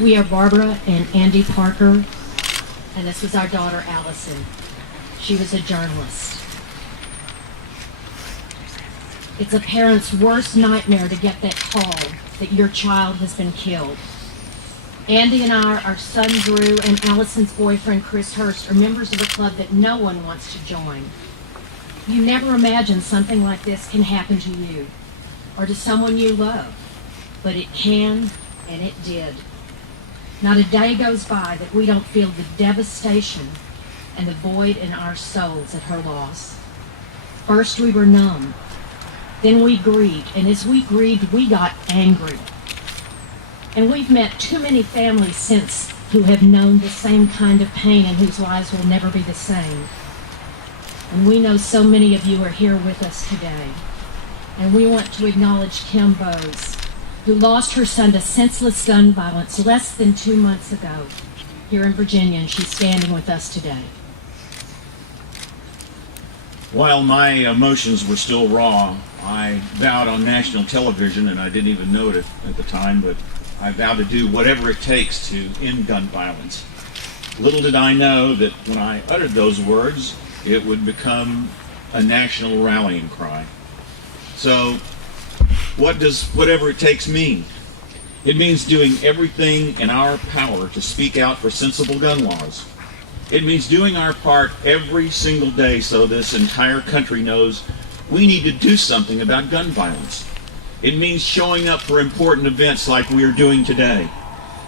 We are Barbara and Andy Parker, and this was our daughter, Allison. She was a journalist. It's a parent's worst nightmare to get that call that your child has been killed. Andy and I, our son Drew, and Allison's boyfriend Chris Hurst are members of a club that no one wants to join. You never imagine something like this can happen to you or to someone you love, but it can, and it did. Not a day goes by that we don't feel the devastation and the void in our souls at her loss. First we were numb, then we grieved, and as we grieved, we got angry. And we've met too many families since who have known the same kind of pain and whose lives will never be the same. And we know so many of you are here with us today. And we want to acknowledge Kim Bowes, who lost her son to senseless gun violence less than 2 months ago here in Virginia, and she's standing with us today. While my emotions were still raw, I vowed on national television, and I didn't even know it at the time, but I vowed to do whatever it takes to end gun violence. Little did I know that when I uttered those words, it would become a national rallying cry. So, what does whatever it takes mean? It means doing everything in our power to speak out for sensible gun laws. It means doing our part every single day so this entire country knows we need to do something about gun violence. It means showing up for important events like we are doing today.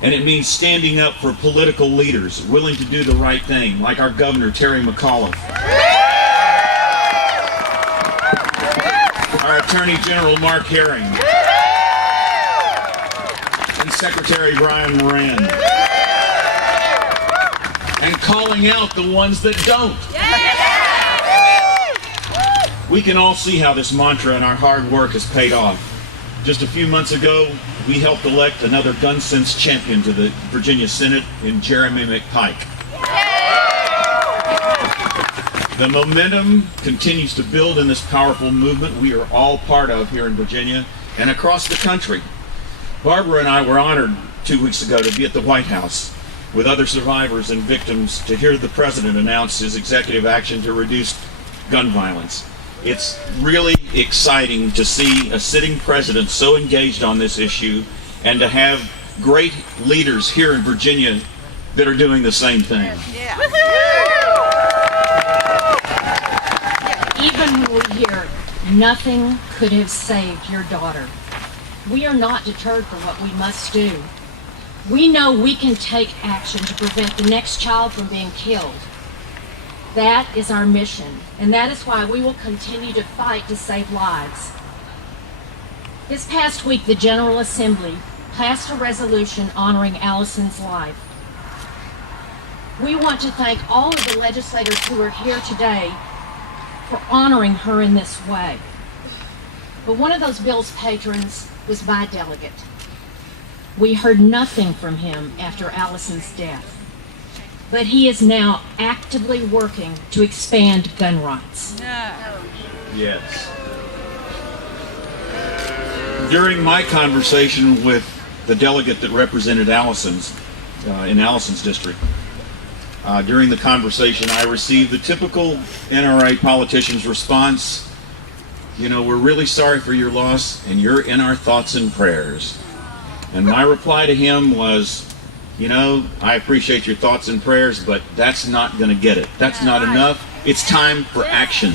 And it means standing up for political leaders willing to do the right thing, like our Governor, Terry McAuliffe. Our Attorney General, Mark Herring. And Secretary Brian Moran. And calling out the ones that don't. We can all see how this mantra and our hard work has paid off. Just a few months ago, we helped elect another gun sense champion to the Virginia Senate in Jeremy McPike. The momentum continues to build in this powerful movement we are all part of here in Virginia and across the country. Barbara and I were honored 2 weeks ago to be at the White House with other survivors and victims to hear the President announce his executive action to reduce gun violence. It's really exciting to see a sitting president so engaged on this issue and to have great leaders here in Virginia that are doing the same thing. Yeah. Even when we hear nothing could have saved your daughter, we are not deterred from what we must do. We know we can take action to prevent the next child from being killed. That is our mission, and that is why we will continue to fight to save lives. This past week, the General Assembly passed a resolution honoring Allison's life. We want to thank all of the legislators who are here today for honoring her in this way. But one of those bill's patrons was my delegate. We heard nothing from him after Allison's death. But he is now actively working to expand gun rights. Yes. During my conversation with the delegate that represented Allison's, in Allison's district, during the conversation I received the typical NRA politician's response, you know, we're really sorry for your loss and you're in our thoughts and prayers. And my reply to him was, you know, I appreciate your thoughts and prayers, but that's not going to get it. That's not enough. It's time for action.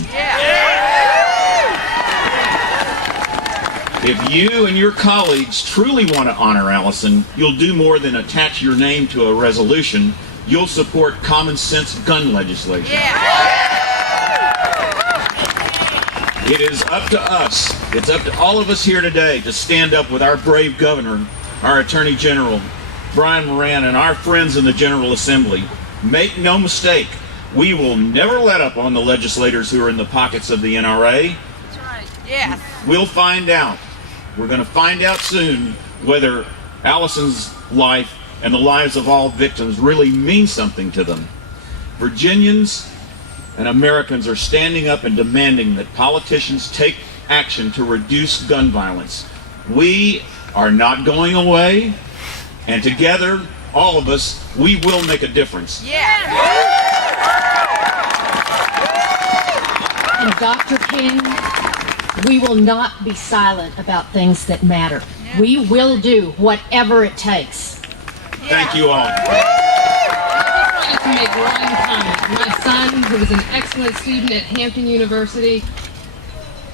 If you and your colleagues truly want to honor Allison, you'll do more than attach your name to a resolution. You'll support common sense gun legislation. It is up to us, it's up to all of us here today to stand up with our brave governor, our Attorney General, Brian Moran, and our friends in the General Assembly. Make no mistake, we will never let up on the legislators who are in the pockets of the NRA. That's right. Yes. We'll find out. We're going to find out soon whether Allison's life and the lives of all victims really mean something to them. Virginians and Americans are standing up and demanding that politicians take action to reduce gun violence. We are not going away, And together, all of us, we will make a difference. And Dr. King, we will not be silent about things that matter. We will do whatever it takes. Thank you all. I just wanted to make one comment. My son, who was an excellent student at Hampton University,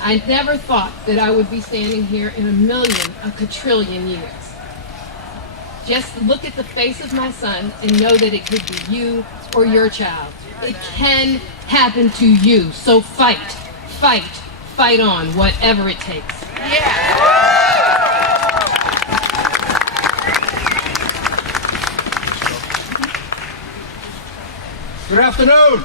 I never thought that I would be standing here in a quadrillion years. Just look at the face of my son and know that it could be you or your child. It can happen to you. So fight, fight, fight on, whatever it takes. Good afternoon.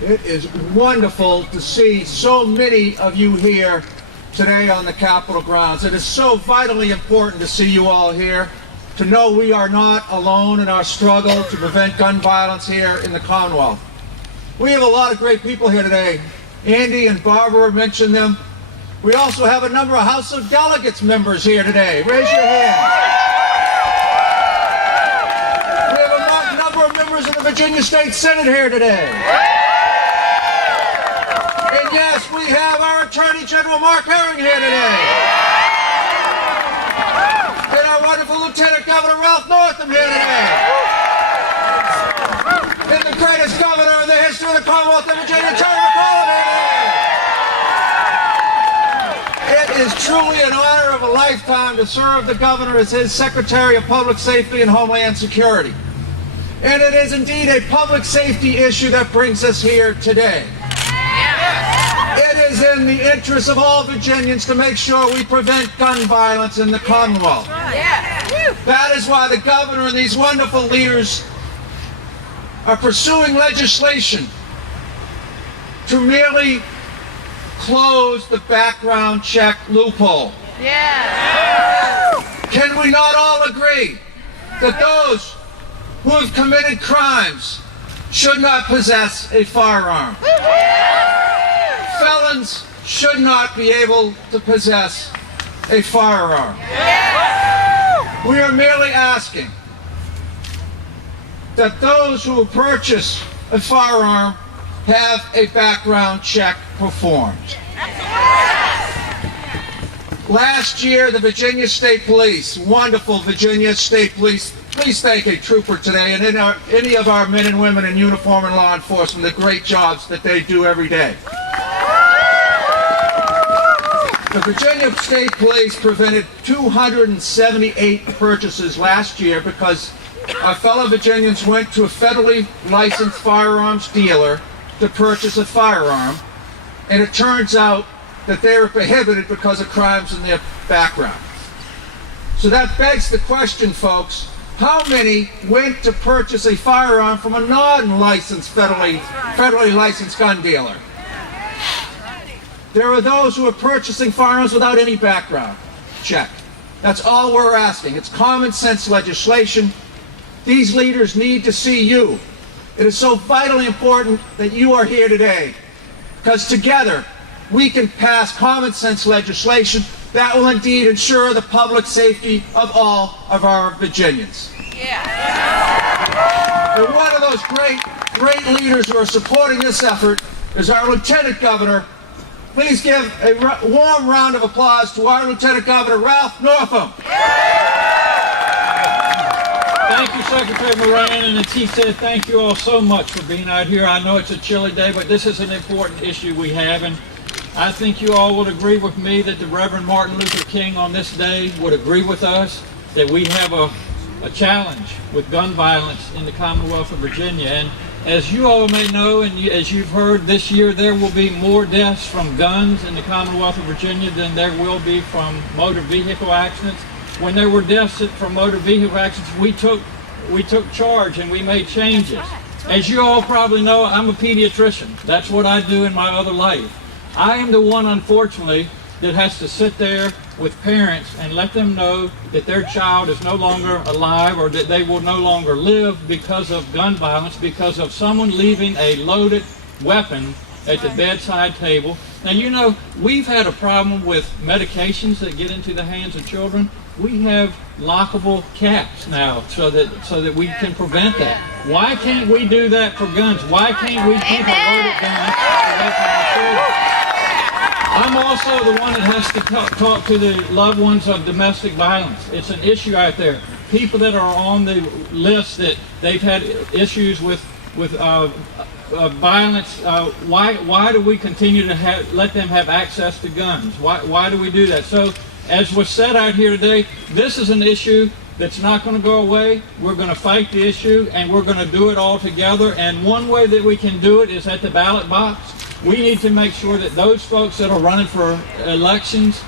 It is wonderful to see so many of you here today on the Capitol grounds. It is so vitally important to see you all here, to know we are not alone in our struggle to prevent gun violence here in the Commonwealth. We have a lot of great people here today. Andy and Barbara mentioned them. We also have a number of House of Delegates members here today. Raise your hand. We have a number of members of the Virginia State Senate here today. And yes, we have our Attorney General Mark Herring here today. And our wonderful Lieutenant Governor Ralph Northam here today. And the greatest governor in the history of the Commonwealth of Virginia, Terry McAuliffe here today. It is truly an honor of a lifetime to serve the governor as his Secretary of Public Safety and Homeland Security. And it is indeed a public safety issue that brings us here today. It is in the interest of all Virginians to make sure we prevent gun violence in the Commonwealth. That is why the governor and these wonderful leaders are pursuing legislation to merely close the background check loophole. Can we not all agree that those who have committed crimes should not possess a firearm? Felons should not be able to possess a firearm. We are merely asking that those who purchase a firearm have a background check performed. Last year, the Virginia State Police, wonderful Virginia State Police, please thank a trooper today and any of our men and women in uniform and law enforcement, the great jobs that they do every day. The Virginia State Police prevented 278 purchases last year because our fellow Virginians went to a federally licensed firearms dealer to purchase a firearm, and it turns out that they were prohibited because of crimes in their background. So that begs the question, folks, how many went to purchase a firearm from a non-licensed, federally licensed gun dealer? There are those who are purchasing firearms without any background check. That's all we're asking. It's common sense legislation. These leaders need to see you. It is so vitally important that you are here today, because together we can pass common sense legislation that will indeed ensure the public safety of all of our Virginians. And one of those great leaders who are supporting this effort is our Lieutenant Governor. Please give a warm round of applause to our Lieutenant Governor, Ralph Northam. Thank you, Secretary Moran, and as he said, thank you all so much for being out here. I know it's a chilly day, but this is an important issue we have, and I think you all would agree with me that the Reverend Martin Luther King on this day would agree with us that we have a challenge with gun violence in the Commonwealth of Virginia. And as you all may know, and as you've heard, this year there will be more deaths from guns in the Commonwealth of Virginia than there will be from motor vehicle accidents. When there were deaths from motor vehicle accidents, we took charge and we made changes. As you all probably know, I'm a pediatrician. That's what I do in my other life. I am the one, unfortunately, that has to sit there with parents and let them know that their child is no longer alive or that they will no longer live because of gun violence, because of someone leaving a loaded weapon at the bedside table. Now, you know, we've had a problem with medications that get into the hands of children. we have lockable caps now so that we can prevent that. Why can't we do that for guns? Why can't we keep a loaded gun away from our children? I'm also the one that has to talk to the loved ones of domestic violence. It's an issue out there. People that are on the list that they've had issues with violence. Why do we continue to let them have access to guns? Why do we do that? So, as was said out here today, this is an issue that's not going to go away. We're going to fight the issue, and we're going to do it all together. And one way that we can do it is at the ballot box. We need to make sure that those folks that are running for elections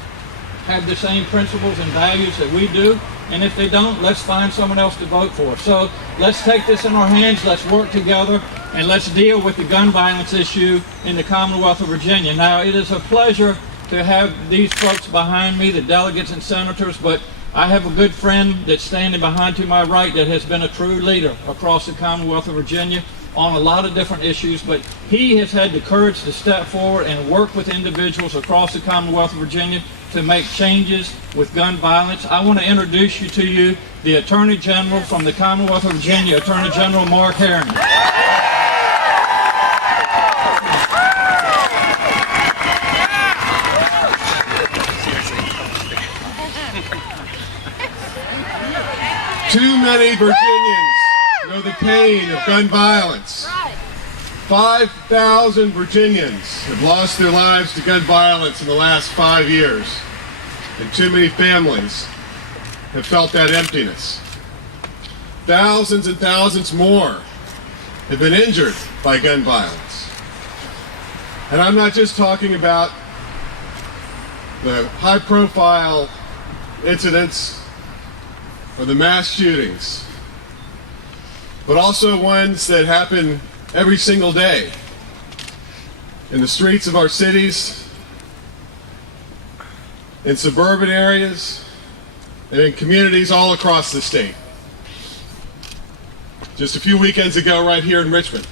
have the same principles and values that we do. And if they don't, let's find someone else to vote for. So let's take this in our hands, let's work together, and let's deal with the gun violence issue in the Commonwealth of Virginia. Now, it is a pleasure to have these folks behind me, the delegates and senators, but I have a good friend that's standing behind to my right that has been a true leader across the Commonwealth of Virginia on a lot of different issues, but he has had the courage to step forward and work with individuals across the Commonwealth of Virginia to make changes with gun violence. I want to introduce you to the Attorney General from the Commonwealth of Virginia, Attorney General Mark Herring. Too many Virginians know the pain of gun violence. 5,000 Virginians have lost their lives to gun violence in the last 5 years, and too many families have felt that emptiness. Thousands and thousands more have been injured by gun violence. And I'm not just talking about the high-profile incidents or the mass shootings, but also ones that happen every single day in the streets of our cities, in suburban areas, and in communities all across the state. Just a few weekends ago, right here in Richmond,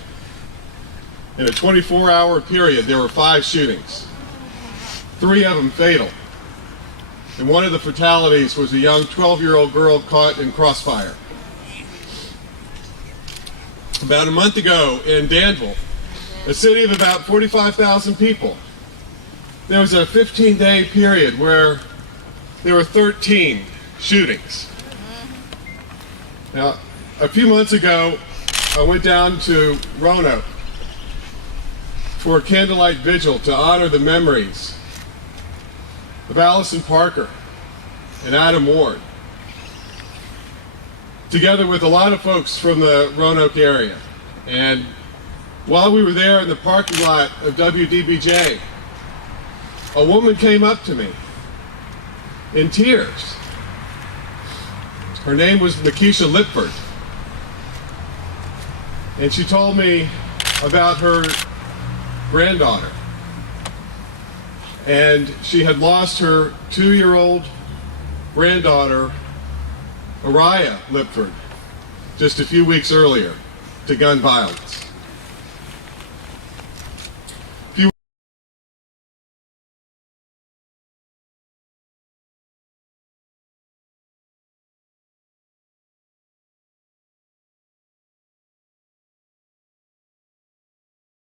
in a 24-hour period, there were 5 shootings, 3 of them fatal. And one of the fatalities was a young 12-year-old girl caught in crossfire. About a month ago in Danville, a city of about 45,000 people, there was a 15-day period where there were 13 shootings. Now, a few months ago, I went down to Roanoke for a candlelight vigil to honor the memories of Allison Parker and Adam Ward, together with a lot of folks from the Roanoke area. And while we were there in the parking lot of WDBJ, a woman came up to me in tears. Her name was Lakeisha Lipford. And she told me about her granddaughter. And she had lost her 2-year-old granddaughter, Araya Lipford, just a few weeks earlier to gun violence.